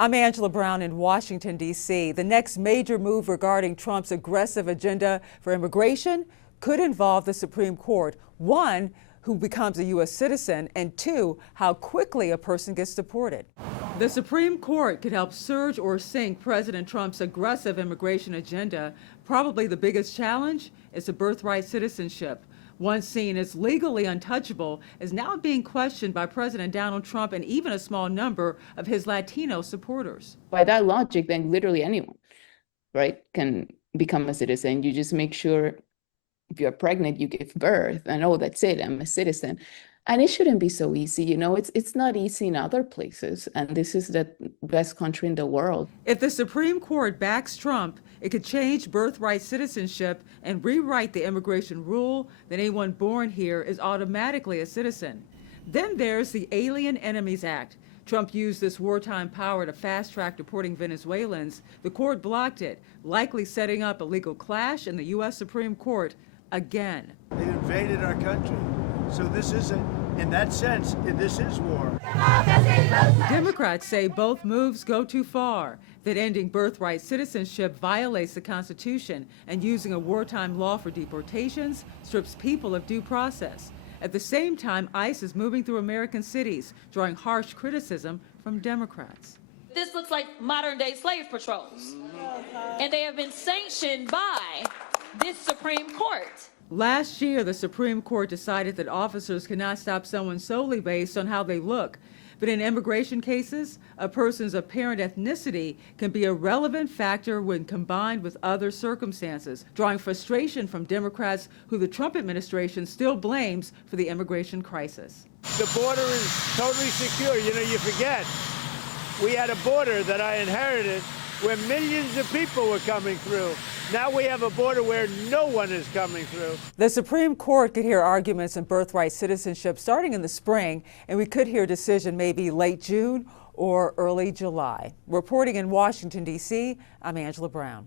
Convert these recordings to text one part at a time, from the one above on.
I'm Angela Brown in Washington, D.C. The next major move regarding Trump's aggressive agenda for immigration could involve the Supreme Court. One, who becomes a U.S. citizen, and two, how quickly a person gets deported. The Supreme Court could help surge or sink President Trump's aggressive immigration agenda. Probably the biggest challenge is the birthright citizenship. Once seen as legally untouchable, is now being questioned by President Donald Trump and even a small number of his Latino supporters. By that logic, then literally anyone, right, can become a citizen. You just make sure if you're pregnant, you give birth, and oh, that's it, I'm a citizen. And it shouldn't be so easy. You know, it's not easy in other places, and this is the best country in the world. If the Supreme Court backs Trump, it could change birthright citizenship and rewrite the immigration rule that anyone born here is automatically a citizen. Then there's the Alien Enemies Act. Trump used this wartime power to fast-track deporting Venezuelans. The court blocked it, likely setting up a legal clash in the U.S. Supreme Court again. They invaded our country. So this isn't, in that sense, this is war. Democrats say both moves go too far, that ending birthright citizenship violates the Constitution, and using a wartime law for deportations strips people of due process. At the same time, ICE is moving through American cities, drawing harsh criticism from Democrats. This looks like modern-day slave patrols, and they have been sanctioned by this Supreme Court. Last year, the Supreme Court decided that officers cannot stop someone solely based on how they look. But in immigration cases, a person's apparent ethnicity can be a relevant factor when combined with other circumstances, drawing frustration from Democrats who the Trump administration still blames for the immigration crisis. The border is totally secure. You know, you forget, we had a border that I inherited where millions of people were coming through. Now we have a border where no one is coming through. The Supreme Court could hear arguments in birthright citizenship starting in the spring, and we could hear a decision maybe late June or early July. Reporting in Washington, D.C., I'm Angela Brown.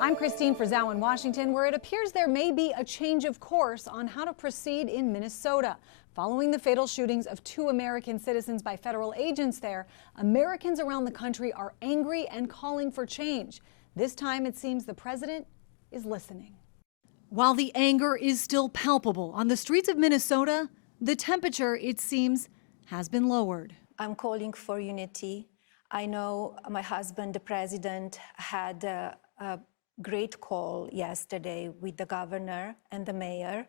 I'm Christine Frizzau in Washington, where it appears there may be a change of course on how to proceed in Minnesota. Following the fatal shootings of 2 American citizens by federal agents there, Americans around the country are angry and calling for change. This time, it seems the president is listening. While the anger is still palpable on the streets of Minnesota, the temperature, it seems, has been lowered. I'm calling for unity. I know my husband, the president, had a great call yesterday with the governor and the mayor,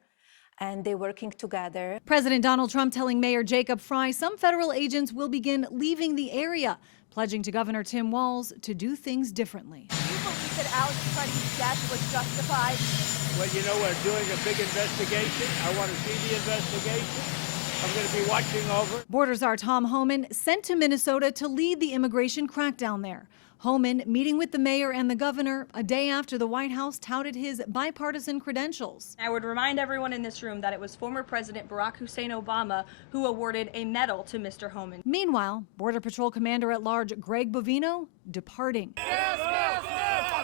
and they're working together. President Donald Trump telling Mayor Jacob Frey some federal agents will begin leaving the area, pledging to Governor Tim Walz to do things differently. Do you believe that Alex Freddie's death was justified? Well, you know, we're doing a big investigation. I want to see the investigation. I'm going to be watching over. Border Czar Tom Homan sent to Minnesota to lead the immigration crackdown there. Homan meeting with the mayor and the governor a day after the White House touted his bipartisan credentials. I would remind everyone in this room that it was former President Barack Hussein Obama who awarded a medal to Mr. Homan. Meanwhile, Border Patrol Commander-at-Large Greg Bovino departing.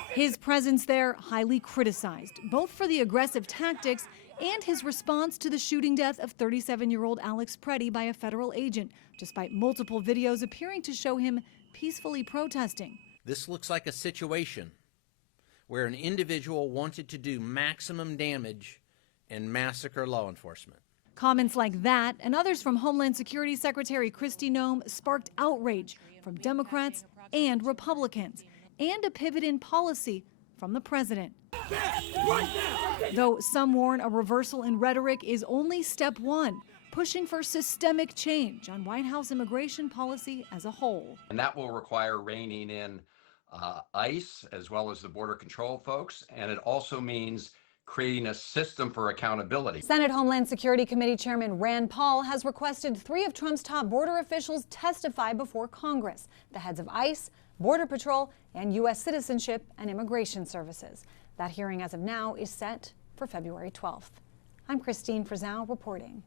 His presence there highly criticized, both for the aggressive tactics and his response to the shooting death of 37-year-old Alex Freddie by a federal agent, despite multiple videos appearing to show him peacefully protesting. This looks like a situation where an individual wanted to do maximum damage and massacre law enforcement. Comments like that and others from Homeland Security Secretary Kristi Noem sparked outrage from Democrats and Republicans, and a pivot in policy from the president. Though some warn a reversal in rhetoric is only step one, pushing for systemic change on White House immigration policy as a whole. And that will require reining in ICE as well as the border control folks, and it also means creating a system for accountability. Senate Homeland Security Committee Chairman Rand Paul has requested 3 of Trump's top border officials testify before Congress, the heads of ICE, Border Patrol, and U.S. Citizenship and Immigration Services. That hearing as of now is set for February 12th. I'm Christine Frizzau reporting.